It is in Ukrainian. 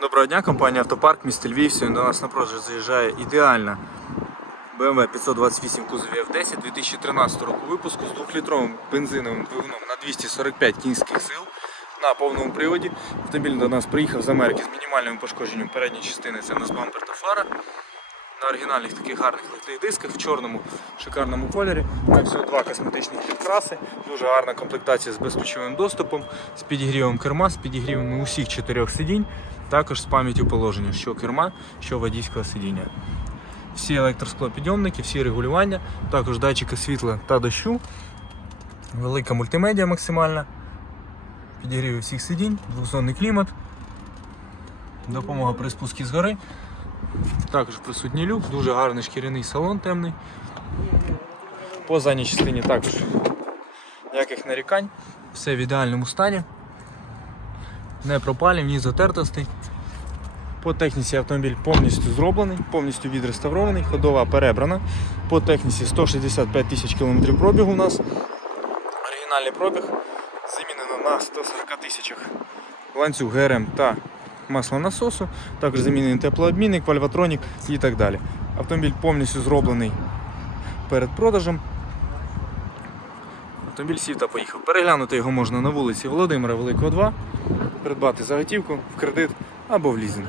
Доброго дня, компанія Автопарк, місто Львів. Сьогодні до нас на продаж заїжджає ідеальна BMW 528 кузові F10 2013 року випуску з 2-літровим бензиновим двигуном на 245 кінських сил на повному приводі. Автомобіль до нас приїхав з Америки з мінімальним пошкодженням передньої частини, це у нас бампер та фара. На оригінальних таких гарних легких дисках в чорному шикарному кольорі. На всього два косметичних підкраси, дуже гарна комплектація з безключовим доступом, з підігрівом керма, з підігрівами усіх чотирьох сидінь, також з пам'яттю положення, що керма, що водійського сидіння. Всі електросклопідйомники, всі регулювання, також датчики світла та дощу, велика мультимедіа максимальна, підігрів всіх сидінь, двохзонний клімат, допомога при спуску з гори. Також присутній люк, дуже гарний шкіряний салон темний. По задній частині також ніяких нарікань, все в ідеальному стані. Не пропалів, ні затертостей. По техніці автомобіль повністю зроблений, повністю відреставрований, ходова перебрана. По техніці 165 тисяч кілометрів пробігу у нас. Оригінальний пробіг замінено на 140 тисячах ланцюг ГРМ та масло насосу, також замінений теплообмінник, вальватронік і так далі. Автомобіль повністю зроблений перед продажем. Автомобіль сів та поїхав. Переглянути його можна на вулиці Володимира Великого 2, придбати за готівку, в кредит або в лізинг.